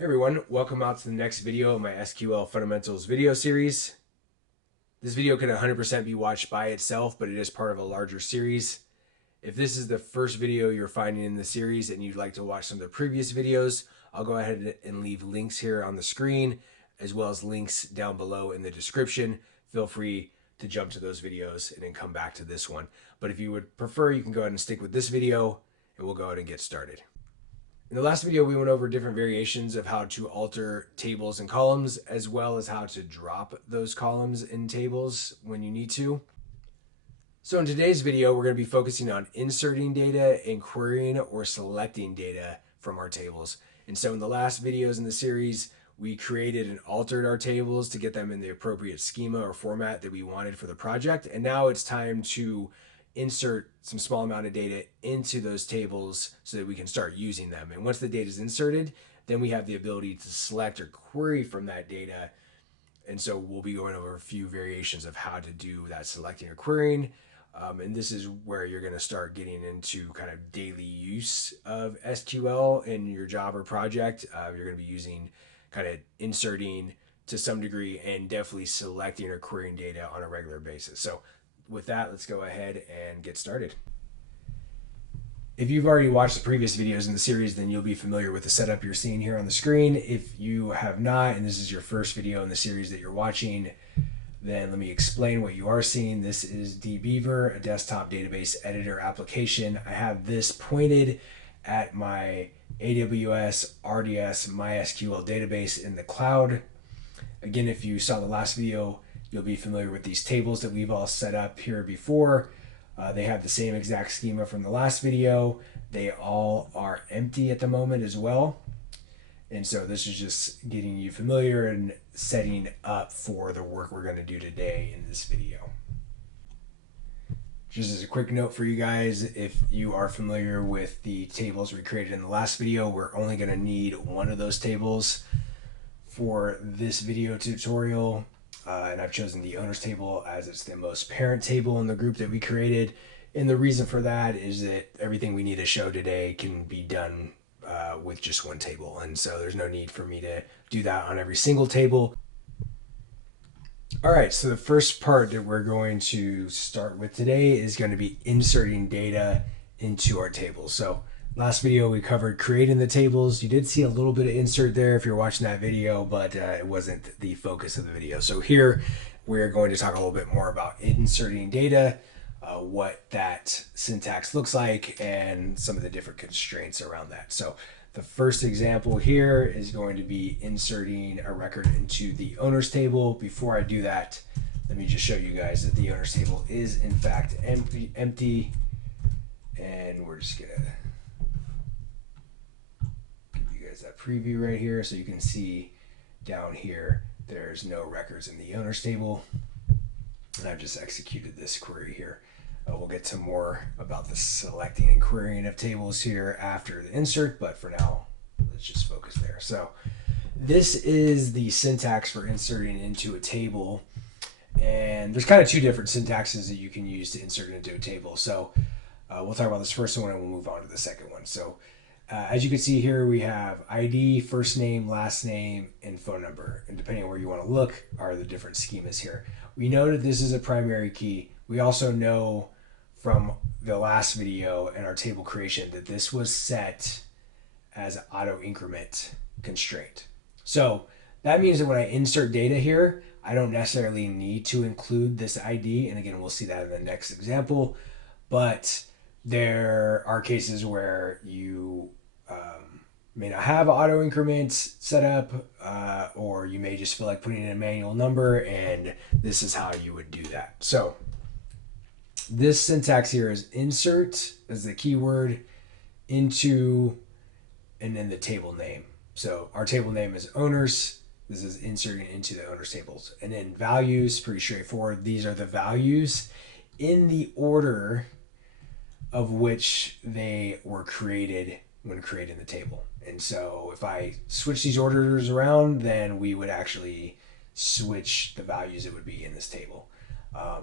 Hey everyone, welcome out to the next video of my SQL Fundamentals video series. This video can 100% be watched by itself, but it is part of a larger series. If this is the first video you're finding in the series and you'd like to watch some of the previous videos, I'll go ahead and leave links here on the screen, as well as links down below in the description. Feel free to jump to those videos and then come back to this one. But if you would prefer, you can go ahead and stick with this video and we'll go ahead and get started. In the last video, we went over different variations of how to alter tables and columns, as well as how to drop those columns in tables when you need to. So in today's video, we're going to be focusing on inserting data and querying or selecting data from our tables. And so in the last videos in the series, we created and altered our tables to get them in the appropriate schema or format that we wanted for the project. And now it's time to insert some small amount of data into those tables so that we can start using them. And once the data is inserted, then we have the ability to select or query from that data. And so we'll be going over a few variations of how to do that selecting or querying. And this is where you're going to start getting into kind of daily use of SQL in your job or project. You're going to be using kind of inserting to some degree and definitely selecting or querying data on a regular basis. So with that, let's go ahead and get started. If you've already watched the previous videos in the series, then you'll be familiar with the setup you're seeing here on the screen. If you have not, and this is your first video in the series that you're watching, then let me explain what you are seeing. This is dbeaver, a desktop database editor application. I have this pointed at my AWS RDS MySQL database in the cloud. Again, if you saw the last video, you'll be familiar with these tables that we've all set up here before. They have the same exact schema from the last video. They all are empty at the moment as well. And so this is just getting you familiar and setting up for the work we're going to do today in this video. Just as a quick note for you guys, if you are familiar with the tables we created in the last video, we're only going to need one of those tables for this video tutorial. And I've chosen the owners table as it's the most parent table in the group that we created. And the reason for that is that everything we need to show today can be done with just one table. And so there's no need for me to do that on every single table. All right, so the first part that we're going to start with today is going to be inserting data into our tables. So last video we covered creating the tables. You did see a little bit of insert there if you're watching that video, but it wasn't the focus of the video. So here we're going to talk a little bit more about inserting data, what that syntax looks like, and some of the different constraints around that. So the first example here is going to be inserting a record into the owners table. Before I do that, let me just show you guys that the owners table is in fact empty, and we're just gonna that preview right here so you can see down here there's no records in the owners table, and I've just executed this query here. We'll get to more about the selecting and querying of tables here after the insert, but for now let's just focus there. So this is the syntax for inserting into a table, and there's kind of two different syntaxes that you can use to insert into a table. So we'll talk about this first one and we'll move on to the second one. So as you can see here, we have ID, first name, last name, and phone number. And depending on where you want to look are the different schemas here. We know that this is a primary key. We also know from the last video and our table creation that this was set as an auto increment constraint. So that means that when I insert data here, I don't necessarily need to include this ID. And again, we'll see that in the next example. But there are cases where you may not have auto increments set up, or you may just feel like putting in a manual number, and this is how you would do that. So this syntax here is insert as the keyword into, and then the table name. So our table name is owners. This is inserting into the owners tables. And then values, pretty straightforward. These are the values in the order of which they were created when creating the table. And so if I switch these orders around, then we would actually switch the values that would be in this table.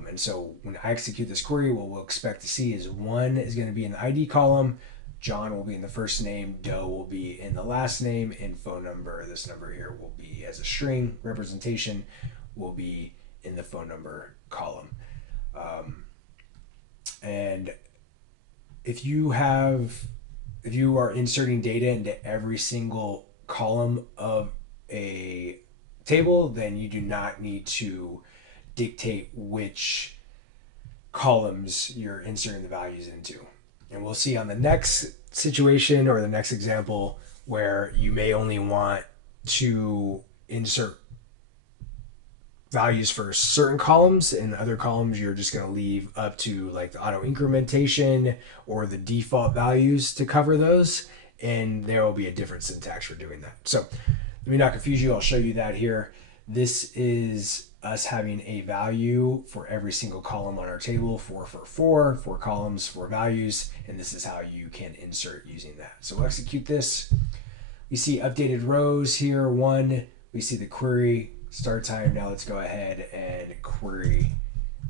And so when I execute this query, what we'll expect to see is 1 is going to be in the ID column, John will be in the first name, Doe will be in the last name, and phone number, this number here will be as a string representation, will be in the phone number column. And if you are inserting data into every single column of a table, then you do not need to dictate which columns you're inserting the values into. And we'll see on the next situation or the next example where you may only want to insert values for certain columns, and other columns you're just going to leave up to like the auto incrementation or the default values to cover those, and there will be a different syntax for doing that. So let me not confuse you, I'll show you that here. This is us having a value for every single column on our table, 4 for 4 columns, 4 values, and this is how you can insert using that. So we'll execute this. We see updated rows here, 1. We see the query start time. Now let's go ahead and query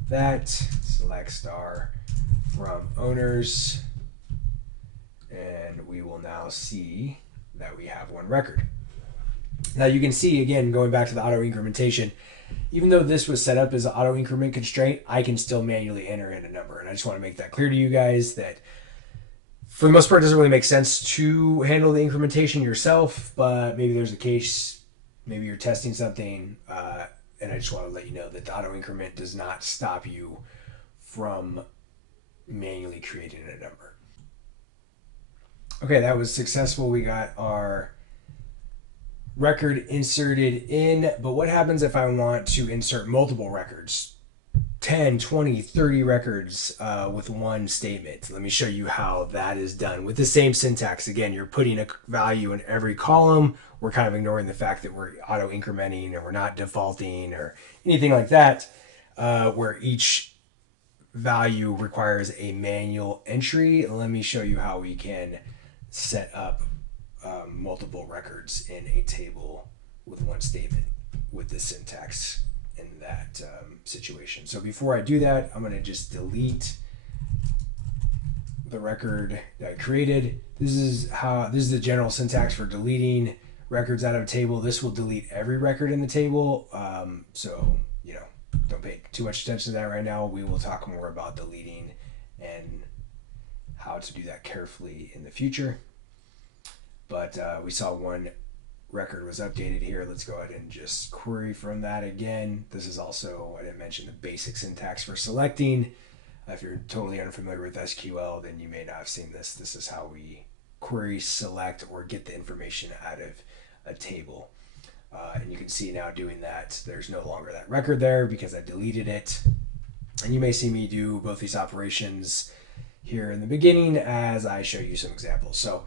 that. Select star from owners, and we will now see that we have 1 record. Now you can see, again, going back to the auto incrementation, even though this was set up as an auto increment constraint, I can still manually enter in a number. And I just want to make that clear to you guys that for the most part, it doesn't really make sense to handle the incrementation yourself, but maybe there's a case, maybe you're testing something, and I just want to let you know that the auto increment does not stop you from manually creating a number. Okay, that was successful. We got our record inserted in, but what happens if I want to insert multiple records? 10, 20, 30 records with 1 statement. Let me show you how that is done with the same syntax. Again, you're putting a value in every column. We're kind of ignoring the fact that we're auto incrementing or we're not defaulting or anything like that, where each value requires a manual entry. Let me show you how we can set up multiple records in a table with 1 statement with this syntax in that situation. So before I do that, I'm going to just delete the record that I created. This is the general syntax for deleting records out of a table. This will delete every record in the table. So, don't pay too much attention to that right now. We will talk more about deleting and how to do that carefully in the future. But we saw 1 record was updated here. Let's go ahead and just query from that again. This is also, I didn't mention the basic syntax for selecting. If you're totally unfamiliar with SQL, then you may not have seen this. This is how we query, select, or get the information out of a table. And you can see now doing that, there's no longer that record there because I deleted it. And you may see me do both these operations here in the beginning as I show you some examples. So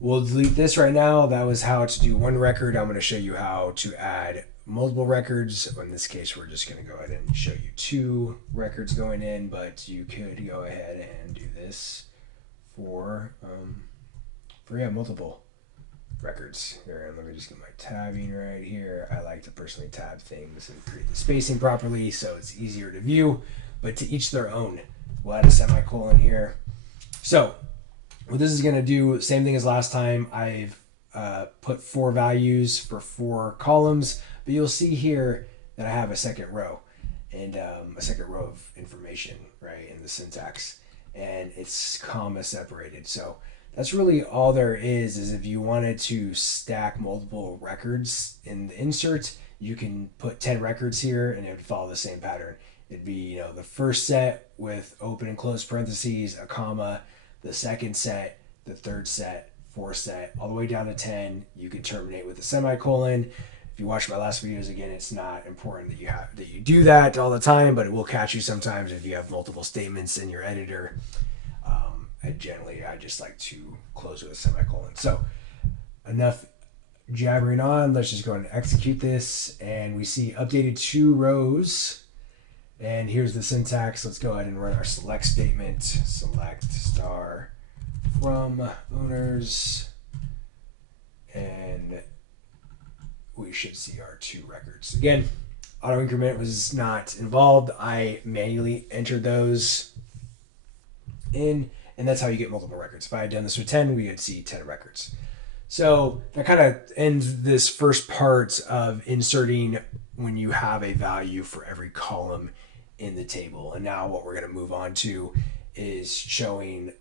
we'll delete this right now. That was how to do 1 record. I'm going to show you how to add multiple records. In this case, we're just going to go ahead and show you 2 records going in, but you could go ahead and do this for multiple records. Here, let me just get my tabbing right here. I like to personally tab things and create the spacing properly so it's easier to view, but to each their own. We'll add a semicolon here. So what this is going to do, same thing as last time. I've put 4 values for 4 columns, but you'll see here that I have a second row and a second row of information, right, in the syntax, and it's comma separated. So that's really all there is if you wanted to stack multiple records in the insert, you can put 10 records here and it would follow the same pattern. It'd be, the first set with open and close parentheses, a comma, the second set, the third set, fourth set, all the way down to 10. You can terminate with a semicolon. If you watch my last videos, again, it's not important that you do that all the time, but it will catch you sometimes if you have multiple statements in your editor. And generally, I just like to close with a semicolon. So enough jabbering on. Let's just go ahead and execute this, and we see updated 2 rows. And here's the syntax. Let's go ahead and run our select statement. Select star from owners, and we should see our 2 records. Again, auto increment was not involved. I manually entered those in, and that's how you get multiple records. If I had done this with 10, we would see 10 records. So that kind of ends this first part of inserting when you have a value for every column in the table. And now what we're going to move on to is showing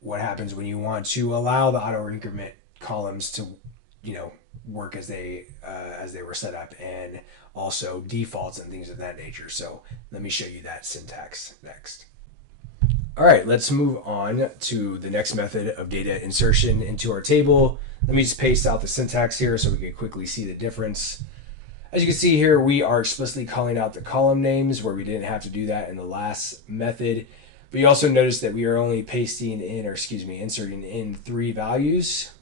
what happens when you want to allow the auto increment columns to, work as they were set up, and also defaults and things of that nature. So let me show you that syntax next. All right, let's move on to the next method of data insertion into our table. Let me just paste out the syntax here so we can quickly see the difference. As you can see here, we are explicitly calling out the column names where we didn't have to do that in the last method. But you also notice that we are only inserting in 3 values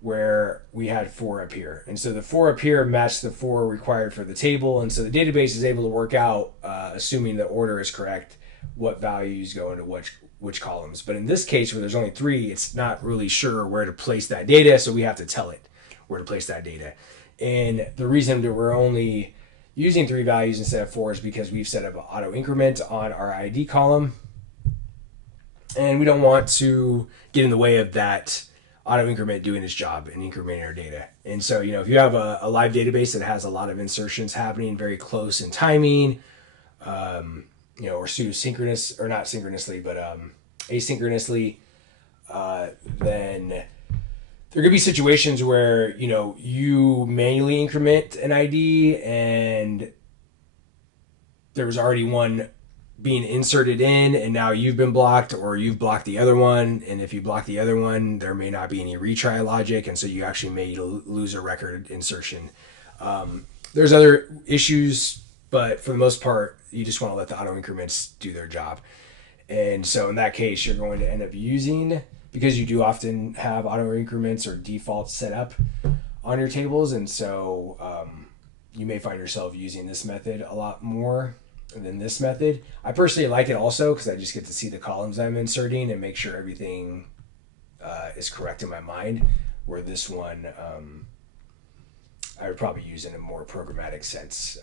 where we had 4 up here. And so the 4 up here match the 4 required for the table. And so the database is able to work out, assuming the order is correct, what values go into which columns. But in this case, where there's only 3, it's not really sure where to place that data. So we have to tell it where to place that data. And the reason that we're only using 3 values instead of 4 is because we've set up an auto increment on our ID column. And we don't want to get in the way of that auto increment doing its job and incrementing our data. And so, if you have a live database that has a lot of insertions happening very close in timing, or pseudo-synchronous, or not synchronously, but asynchronously, then there could be situations where, you manually increment an ID and there was already one being inserted in, and now you've been blocked, or you've blocked the other one. And if you block the other one, there may not be any retry logic. And so you actually may lose a record insertion. There's other issues, but for the most part, you just want to let the auto increments do their job. And so in that case, you're going to end up using, because you do often have auto increments or defaults set up on your tables. And so you may find yourself using this method a lot more than this method. I personally like it also because I just get to see the columns I'm inserting and make sure everything is correct in my mind, where this one I would probably use in a more programmatic sense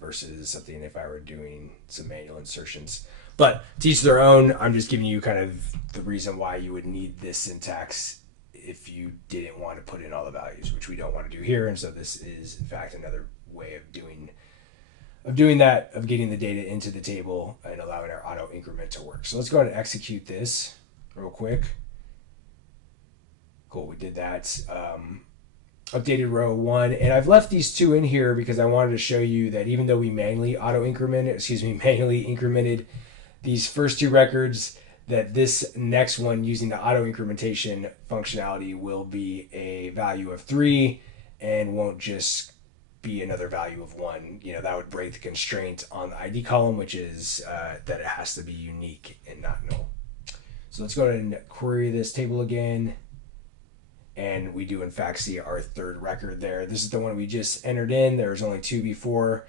versus something if I were doing some manual insertions. But to each their own. I'm just giving you kind of the reason why you would need this syntax if you didn't want to put in all the values, which we don't want to do here. And so this is in fact another way of doing that, of getting the data into the table and allowing our auto increment to work. So let's go ahead and execute this real quick. Cool, we did that. Updated row 1, and I've left these 2 in here because I wanted to show you that even though we manually incremented these first 2 records, that this next one using the auto incrementation functionality will be a value of 3 and won't just be another value of 1. That would break the constraint on the ID column, which is that it has to be unique and not null. So let's go ahead and query this table again. And we do in fact see our 3rd record there. This is the one we just entered in. There was only 2 before.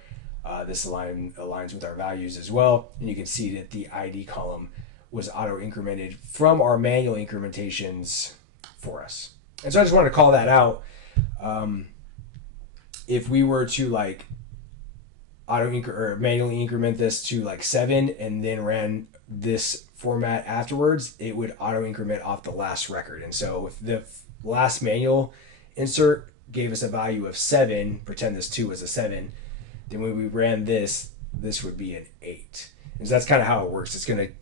This aligns with our values as well. And you can see that the ID column was auto incremented from our manual incrementations for us. And so I just wanted to call that out. If we were to manually increment this to 7 and then ran this format afterwards, it would auto increment off the last record. And so if the last manual insert gave us a value of 7, pretend this 2 was a 7, then when we ran this would be an 8. And so that's kind of how it works. It's going to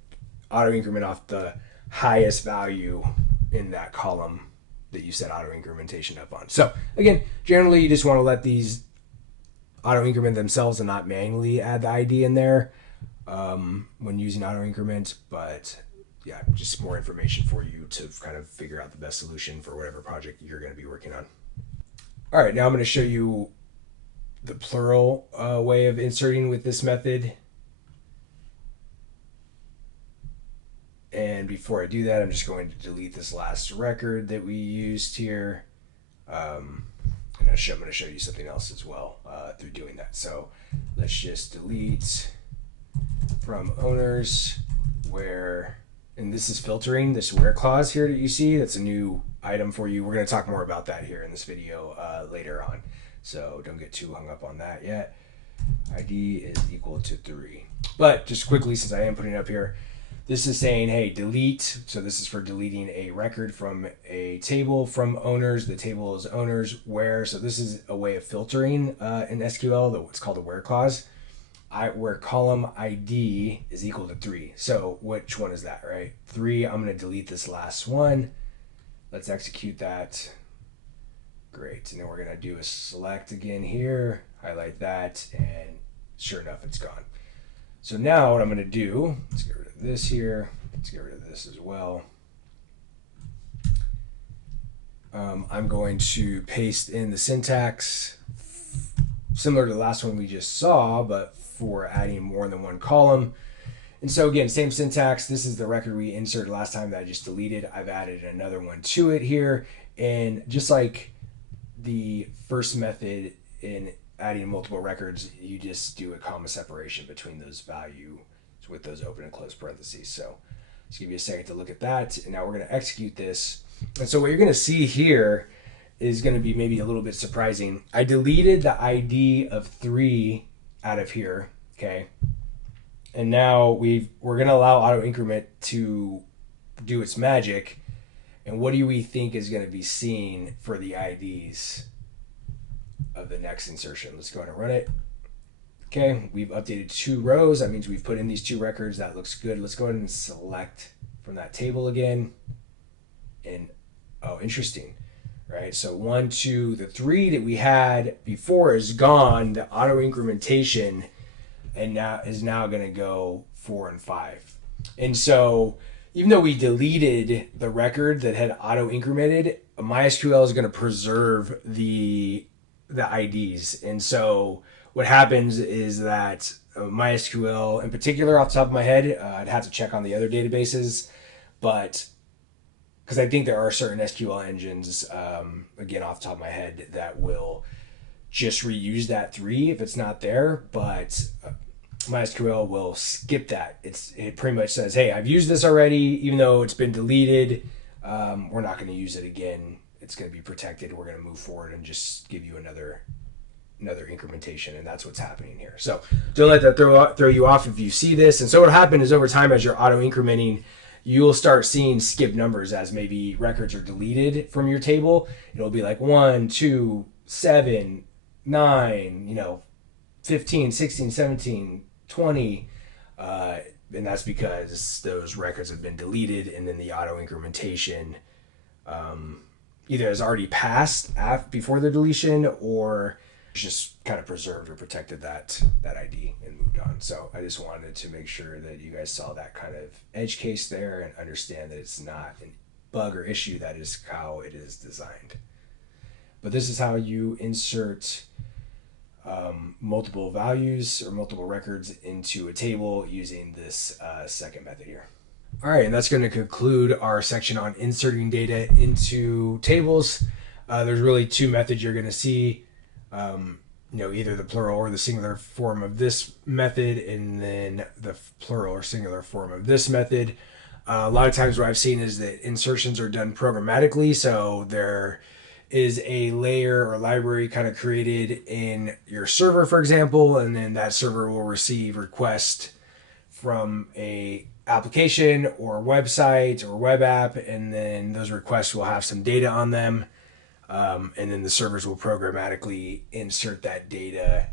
auto increment off the highest value in that column that you set auto incrementation up on. So again, generally you just want to let these auto increment themselves and not manually add the ID in there when using auto increment. But yeah, just more information for you to kind of figure out the best solution for whatever project you're going to be working on. All right, now I'm going to show you the plural way of inserting with this method. And before I do that, I'm just going to delete this last record that we used here. And I'm going to show you something else as well through doing that. So let's just delete from owners where, and this is filtering this where clause here that you see. That's a new item for you. We're going to talk more about that here in this video later on. So don't get too hung up on that yet. ID is equal to 3. But just quickly, since I am putting it up here, This is saying, hey, delete. So this is for deleting a record from a table from owners. The table is owners where. So this is a way of filtering in SQL, what's called a where clause. Where column ID is equal to 3. So which one is that, right? 3, I'm going to delete this last one. Let's execute that. Great. And then we're going to do a select again here, highlight that, and sure enough, it's gone. So now what I'm going to do, let's get rid of this here. Let's get rid of this as well. I'm going to paste in the syntax similar to the last one we just saw, but for adding more than one column. And so again, same syntax. This is the record we inserted last time that I just deleted. I've added another one to it here. And just like the first method in adding multiple records, you just do a comma separation between those values with those open and close parentheses. So let's give you a second to look at that. And now we're going to execute this. And so what you're going to see here is going to be maybe a little bit surprising. I deleted the ID of 3 out of here, okay? And now we're going to allow auto increment to do its magic. And what do we think is going to be seen for the IDs of the next insertion? Let's go ahead and run it. Okay, we've updated 2 rows. That means we've put in these 2 records. That looks good. Let's go ahead and select from that table again. And oh, interesting, right? So 1, 2, the 3 that we had before is gone. The auto incrementation and now is going to go 4 and 5. And so even though we deleted the record that had auto incremented, MySQL is going to preserve the IDs. And so what happens is that MySQL in particular, off the top of my head, I'd have to check on the other databases, but because I think there are certain SQL engines, again, off the top of my head, that will just reuse that 3 if it's not there, but MySQL will skip that. It pretty much says, hey, I've used this already, even though it's been deleted. We're not going to use it again. It's going to be protected. We're going to move forward and just give you another incrementation, and that's what's happening here. So don't let that throw you off if you see this. And so what happened is over time, as you're auto incrementing, you'll start seeing skip numbers as maybe records are deleted from your table. It'll be like 1, 2, 7, 9, 15, 16, 17, 20. And that's because those records have been deleted, and then the auto incrementation either has already passed before the deletion or just kind of preserved or protected that ID and moved on. So I just wanted to make sure that you guys saw that kind of edge case there and understand that it's not a bug or issue. That is how it is designed. But this is how you insert multiple values or multiple records into a table using this second method here. All right, and that's going to conclude our section on inserting data into tables. There's really 2 methods you're going to see. Either the plural or the singular form of this method, and then the plural or singular form of this method. A lot of times what I've seen is that insertions are done programmatically. So there is a layer or library kind of created in your server, for example, and then that server will receive requests from a application or website or web app, and then those requests will have some data on them. And then the servers will programmatically insert that data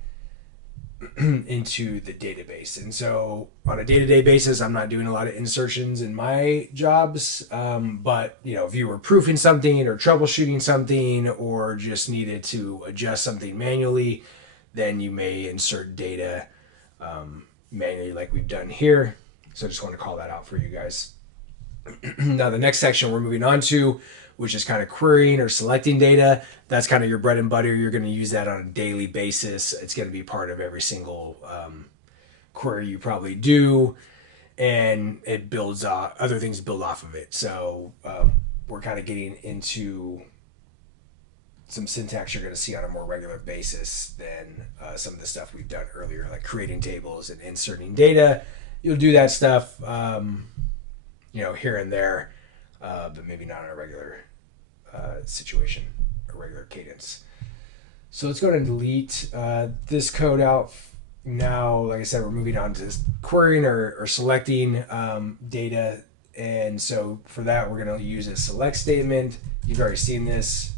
into the database. And so on a day-to-day basis, I'm not doing a lot of insertions in my jobs. But if you were proofing something or troubleshooting something or just needed to adjust something manually, then you may insert data manually like we've done here. So I just want to call that out for you guys. Now the next section we're moving on to, which is kind of querying or selecting data. That's kind of your bread and butter. You're going to use that on a daily basis. It's going to be part of every single query you probably do, and it builds other things build off of it. So we're kind of getting into some syntax you're going to see on a more regular basis than some of the stuff we've done earlier, like creating tables and inserting data. You'll do that stuff, here and there, but maybe not in a regular situation, a regular cadence. So let's go ahead and delete this code out. now, like I said, we're moving on to querying or selecting data. And so for that, we're going to use a select statement. You've already seen this.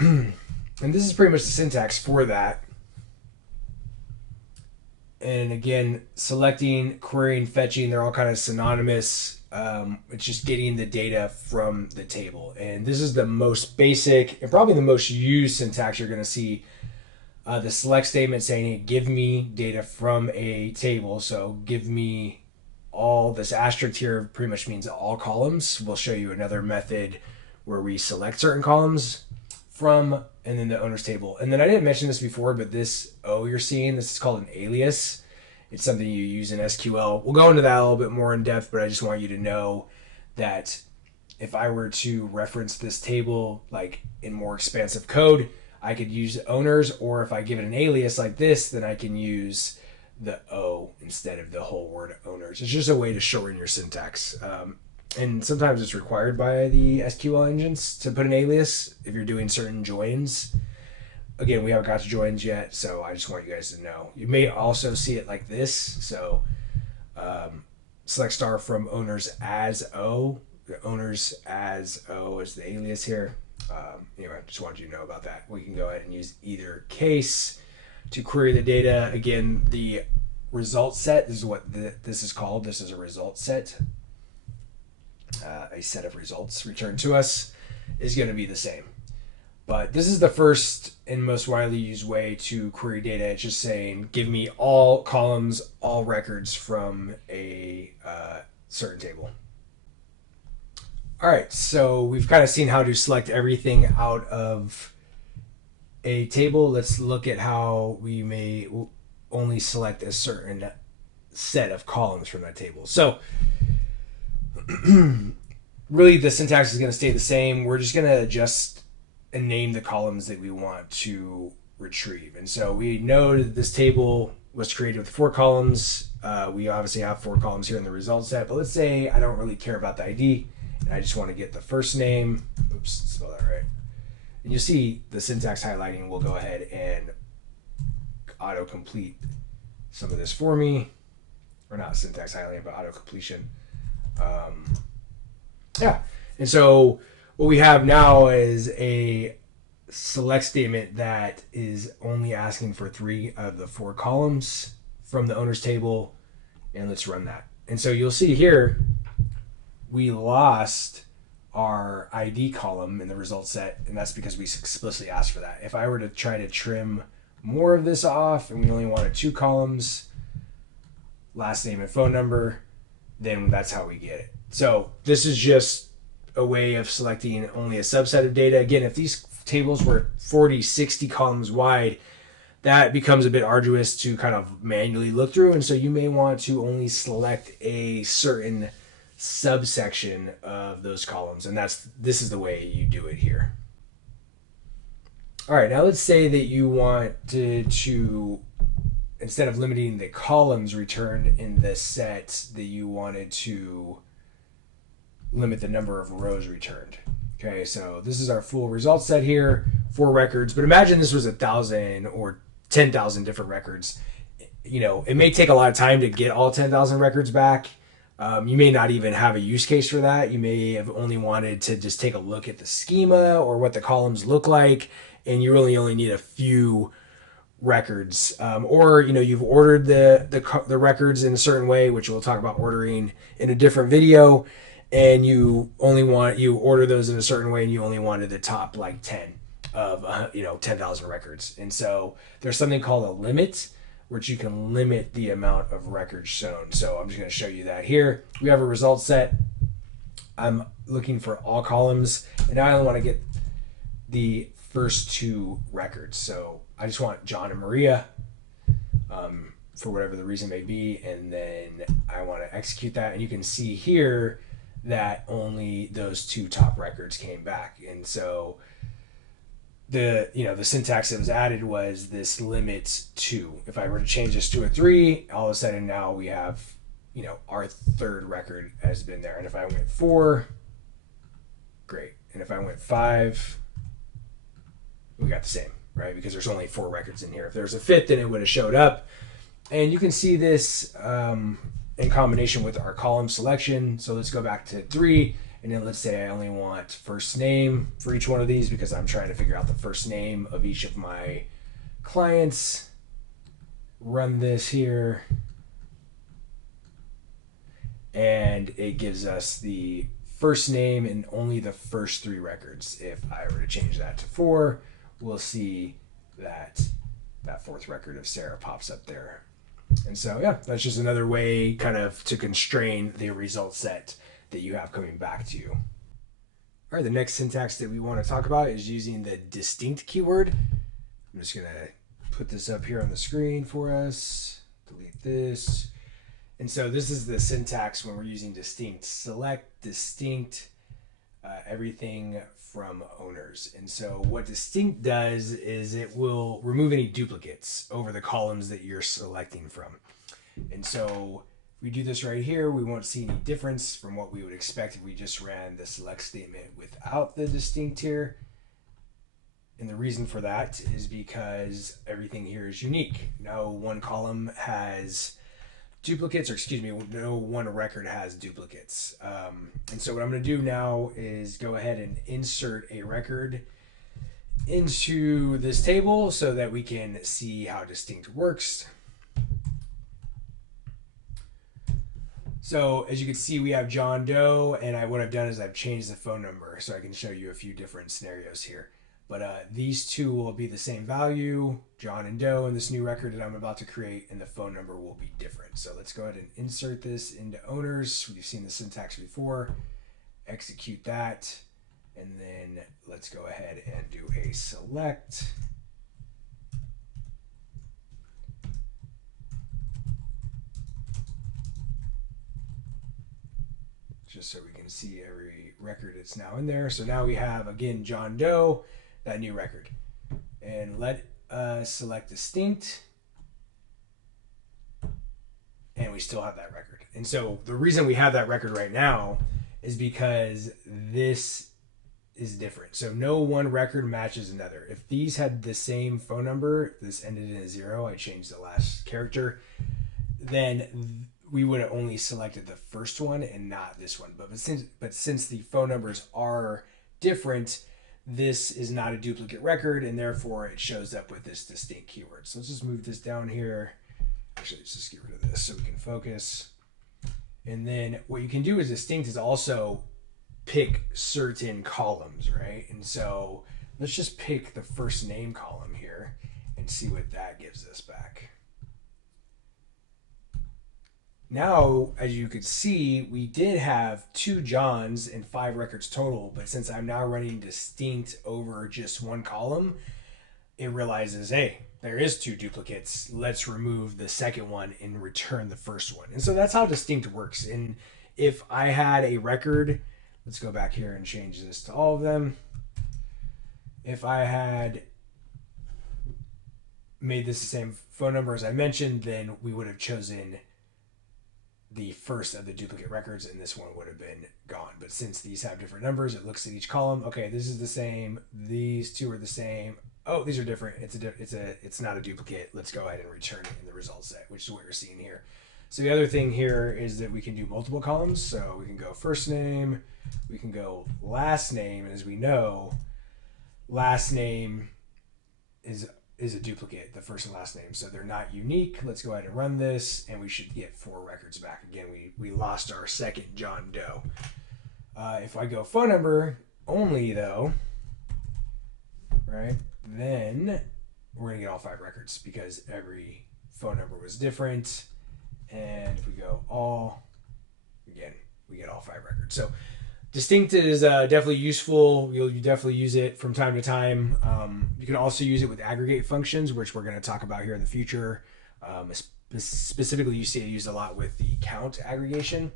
And this is pretty much the syntax for that. And again, selecting, querying, fetching, they're all kind of synonymous. It's just getting the data from the table. And this is the most basic and probably the most used syntax you're going to see. The select statement saying, hey, give me data from a table. So give me all, this asterisk here pretty much means all columns. We'll show you another method where we select certain columns from, and then the owner's table. And then I didn't mention this before, but this O you're seeing, this is called an alias. It's something you use in SQL. We'll go into that a little bit more in depth, but I just want you to know that if I were to reference this table like in more expansive code, I could use owners, or if I give it an alias like this, then I can use the O instead of the whole word owners. It's just a way to shorten your syntax. And sometimes it's required by the SQL engines to put an alias if you're doing certain joins. Again, we haven't got to joins yet, so I just want you guys to know. You may also see it like this. So select star from owners as O. The owners as O is the alias here. Anyway, I just wanted you to know about that. We can go ahead and use either case to query the data. Again, the result set is what this is called. This is a result set. A set of results returned to us is going to be the same. But this is the first and most widely used way to query data. It's just saying, give me all columns, all records from a certain table. All right, so we've kind of seen how to select everything out of a table. Let's look at how we may only select a certain set of columns from that table. So really the syntax is going to stay the same. We're just going to adjust and name the columns that we want to retrieve. And so we know that this table was created with 4 columns. We obviously have 4 columns here in the result set, but let's say I don't really care about the ID and I just want to get the first name. Oops, spell that right. And you'll see the syntax highlighting will go ahead and auto-complete some of this for me. Or not syntax highlighting, but auto-completion. Yeah, and so what we have now is a select statement that is only asking for 3 of the 4 columns from the owner's table, and let's run that. And so you'll see here we lost our ID column in the result set, and that's because we explicitly asked for that. If I were to try to trim more of this off and we only wanted 2 columns, last name and phone number, then that's how we get it. So this is just a way of selecting only a subset of data. Again, if these tables were 40, 60 columns wide, that becomes a bit arduous to kind of manually look through. And so you may want to only select a certain subsection of those columns. And this is the way you do it here. All right, now let's say that you wanted to, instead of limiting the columns returned in this set, that you wanted to limit the number of rows returned. Okay, so this is our full result set here, 4 records, but imagine this was 1,000 or 10,000 different records. You know, it may take a lot of time to get all 10,000 records back. You may not even have a use case for that. You may have only wanted to just take a look at the schema or what the columns look like, and you really only need a few records, or you know, you've ordered the records in a certain way, which we'll talk about ordering in a different video, and you order those in a certain way, and you only wanted the top like 10 of 10,000 records. And so there's something called a limit, which you can limit the amount of records shown. So I'm just going to show you that here. We have a result set. I'm looking for all columns, and now I only want to get the first 2 records. So I just want John and Maria, for whatever the reason may be, and then I want to execute that. And you can see here that only those 2 top records came back. And so the syntax that was added was this limit 2. If I were to change this to a 3, all of a sudden now we have, our 3rd record has been there. And if I went 4, great. And if I went 5, we got the same, right? Because there's only 4 records in here. If there's a fifth, then it would have showed up. And you can see this in combination with our column selection. So let's go back to 3, and then let's say I only want first name for each one of these because I'm trying to figure out the first name of each of my clients. Run this here, and it gives us the first name and only the first 3 records. If I were to change that to 4, we'll see that that 4th record of Sarah pops up there. And so, yeah, that's just another way kind of to constrain the result set that you have coming back to you. All right, the next syntax that we want to talk about is using the distinct keyword. I'm just going to put this up here on the screen for us. Delete this. And so this is the syntax when we're using distinct. Select, distinct, everything from owners. And so what distinct does is it will remove any duplicates over the columns that you're selecting from. And so if we do this right here, we won't see any difference from what we would expect if we just ran the select statement without the distinct here. And the reason for that is because everything here is unique. No one column has duplicates, or excuse me, no one record has duplicates. And so what I'm going to do now is go ahead and insert a record into this table so that we can see how distinct works. So as you can see, we have John Doe, and what I've done is I've changed the phone number so I can show you a few different scenarios here. But these two will be the same value, John and Doe, in this new record that I'm about to create, and the phone number will be different. So let's go ahead and insert this into owners. We've seen the syntax before. Execute that, and then let's go ahead and do a select. Just so we can see every record that's now in there. So now we have, again, John Doe, that new record. And let us select distinct. And we still have that record. And so the reason we have that record right now is because this is different. So no one record matches another. If these had the same phone number, if this ended in a 0, I changed the last character, then we would have only selected the first one and not this one. But since the phone numbers are different, this is not a duplicate record, and therefore it shows up with this distinct keyword. So let's just move this down here. Actually, let's just get rid of this so we can focus. And then what you can do as distinct is also pick certain columns, right? And so let's just pick the first name column here and see what that gives us back. Now, as you could see, we did have 2 Johns and 5 records total, but since I'm now running distinct over just one column, it realizes, hey, there is 2 duplicates. Let's remove the second one and return the first one. And so that's how distinct works. And if I had a record, let's go back here and change this to all of them. If I had made this the same phone number as I mentioned, then we would have chosen the first of the duplicate records, and this one would have been gone. But since these have different numbers, it looks at each column. Okay, this is the same. These 2 are the same. Oh, these are different. It's not a duplicate. Let's go ahead and return it in the result set, which is what you're seeing here. So the other thing here is that we can do multiple columns. So we can go first name, we can go last name, and as we know, last name is a duplicate, the first and last name, so they're not unique. Let's go ahead and run this, and we should get 4 records back. Again, we lost our second John Doe. If I go phone number only though, right, then we're gonna get all 5 records because every phone number was different. And if we go all, again, we get all 5 records. So distinct is definitely useful. You'll definitely use it from time to time. You can also use it with aggregate functions, which we're going to talk about here in the future. Specifically, you see it used a lot with the count aggregation.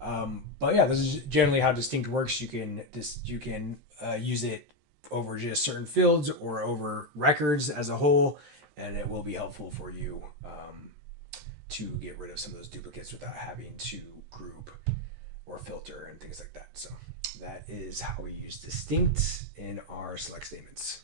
But yeah, this is generally how distinct works. You can use it over just certain fields or over records as a whole, and it will be helpful for you to get rid of some of those duplicates without having to group or filter and things like that. So that is how we use distinct in our select statements.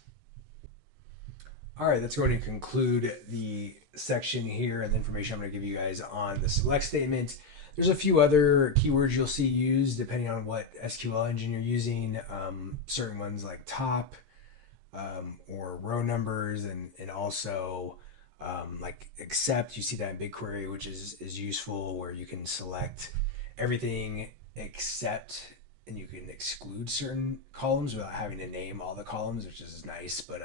All right, that's going to conclude the section here and the information I'm going to give you guys on the select statement. There's a few other keywords you'll see used depending on what SQL engine you're using. Certain ones like top or row numbers, and also like except. You see that in BigQuery, which is useful, where you can select everything except, and you can exclude certain columns without having to name all the columns, which is nice. But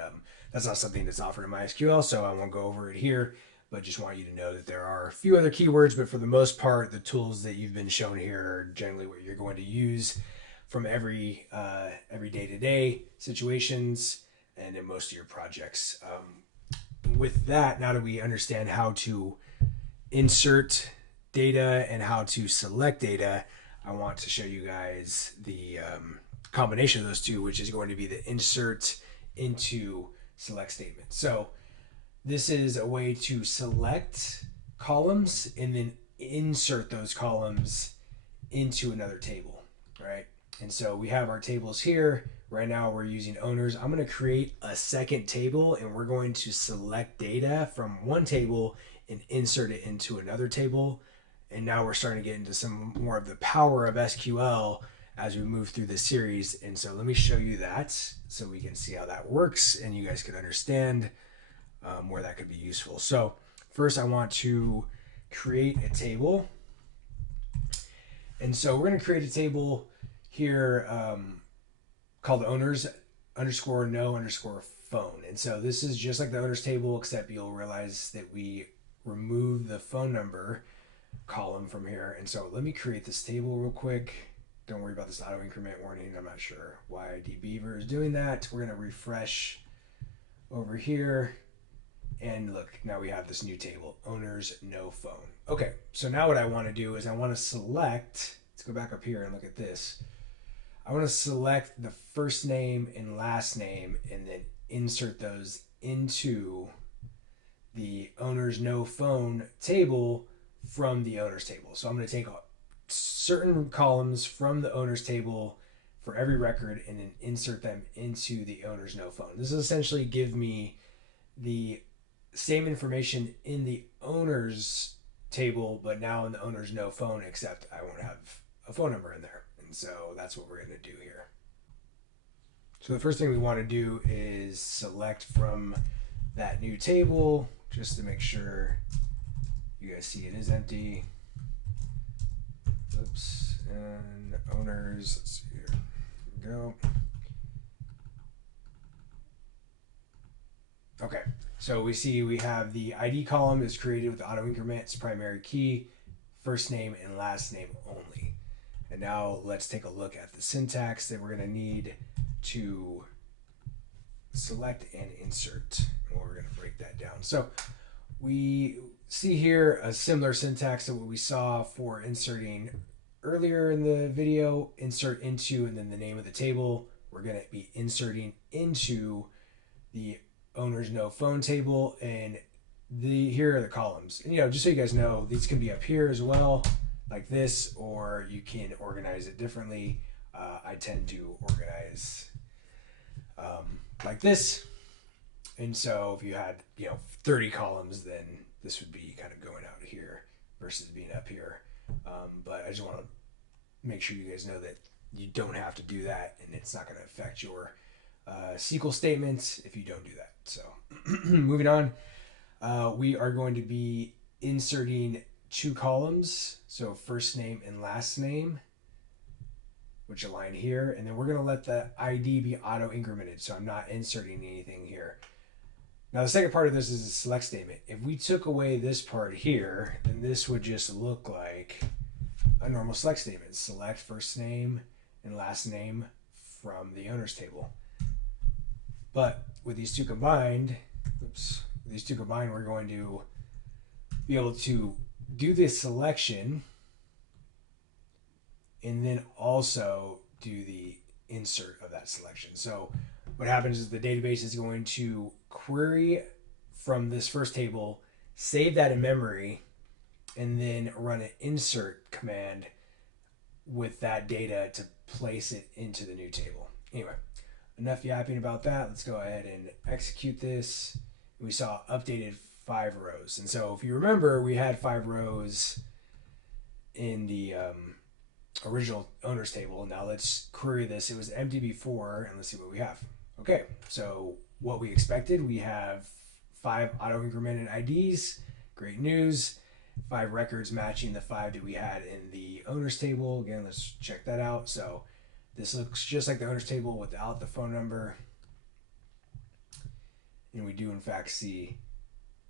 that's not something that's offered in MySQL, so I won't go over it here. But just want you to know that there are a few other keywords, but for the most part, the tools that you've been shown here are generally what you're going to use from every day-to-day situations and in most of your projects. With that, now that we understand how to insert data and how to select data, I want to show you guys the combination of those two, which is going to be the insert into select statement. So this is a way to select columns and then insert those columns into another table, right? And so we have our tables here. Right now we're using owners. I'm going to create a second table, and we're going to select data from one table and insert it into another table. And now we're starting to get into some more of the power of SQL as we move through this series. And so let me show you that so we can see how that works and you guys can understand where that could be useful. So first I want to create a table. And so we're going to create a table here called owners underscore no underscore phone. And so this is just like the owners table, except you'll realize that we remove the phone number column from here. And so let me create this table real quick. Don't worry about this auto increment warning. I'm not sure why dbeaver is doing that. We're going to refresh over here. And look, now we have this new table, owners, no phone. Okay, so now what I want to do is I want to select, let's go back up here and look at this. I want to select the first name and last name and then insert those into the owners, no phone table from the owners table. So I'm going to take certain columns from the owners table for every record and then insert them into the owners, no phone. This is essentially give me the same information in the owners table, but now in the owners no phone, except I won't have a phone number in there. And so that's what we're going to do here. So the first thing we want to do is select from that new table just to make sure you guys see it is empty. Oops. And owners, let's see here. Here we go. Okay, so we see we have the ID column is created with auto increments, primary key, first name and last name only. And now let's take a look at the syntax that we're going to need to select and insert. And we're going to break that down. So we see here a similar syntax to what we saw for inserting earlier in the video, insert into and then the name of the table. We're going to be inserting into the owners no phone table, and here are the columns. And just so you guys know, these can be up here as well, like this, or you can organize it differently. I tend to organize like this, and so if you had 30 columns, then this would be kind of going out here versus being up here. But I just want to make sure you guys know that you don't have to do that, and it's not going to affect your SQL statements if you don't do that. So moving on, we are going to be inserting two columns. So first name and last name, which align here. And then we're going to let the ID be auto incremented. So I'm not inserting anything here. Now the second part of this is a select statement. If we took away this part here, then this would just look like a normal select statement. Select first name and last name from the owners table. But with these two combined, we're going to be able to do this selection and then also do the insert of that selection. So what happens is the database is going to query from this first table, save that in memory, and then run an insert command with that data to place it into the new table. Anyway, enough yapping about that. Let's go ahead and execute this We saw updated 5 rows. And so if you remember, we had 5 rows in the original owners table. Now let's query this. It was empty before, and let's see what we have. Okay, so what we expected, we have 5 auto-incremented IDs. Great news. 5 records matching the 5 that we had in the owners table. Again, let's check that out. So this looks just like the owners table without the phone number. And we do in fact see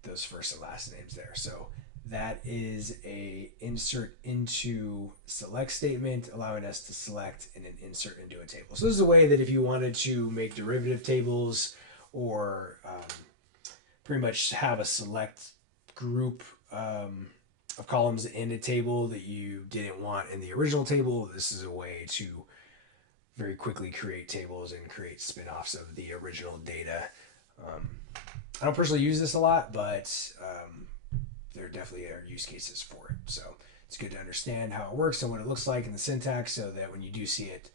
those first and last names there. So that is a insert into select statement, allowing us to select and then insert into a table. So this is a way that if you wanted to make derivative tables or pretty much have a select group of columns in a table that you didn't want in the original table, this is a way to very quickly create tables and create spin-offs of the original data. I don't personally use this a lot, but there definitely are use cases for it. So it's good to understand how it works and what it looks like in the syntax so that when you do see it,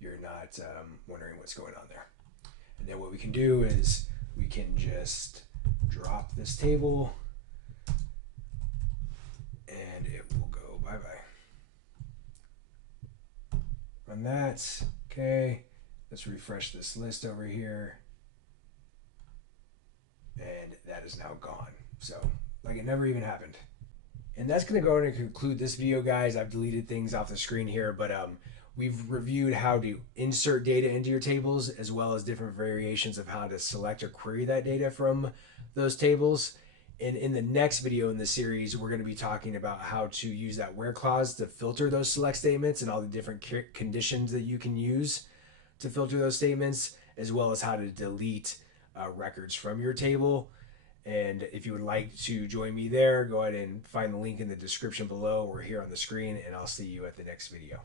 you're not wondering what's going on there. And then what we can do is we can just drop this table and it will go bye-bye. Run that. Okay. Let's refresh this list over here. And that is now gone. So, like it never even happened. And that's going to go ahead and conclude this video, guys. I've deleted things off the screen here, but we've reviewed how to insert data into your tables, as well as different variations of how to select or query that data from those tables. And in the next video in the series, we're going to be talking about how to use that where clause to filter those select statements and all the different conditions that you can use to filter those statements, as well as how to delete records from your table. And if you would like to join me there, go ahead and find the link in the description below or here on the screen, and I'll see you at the next video.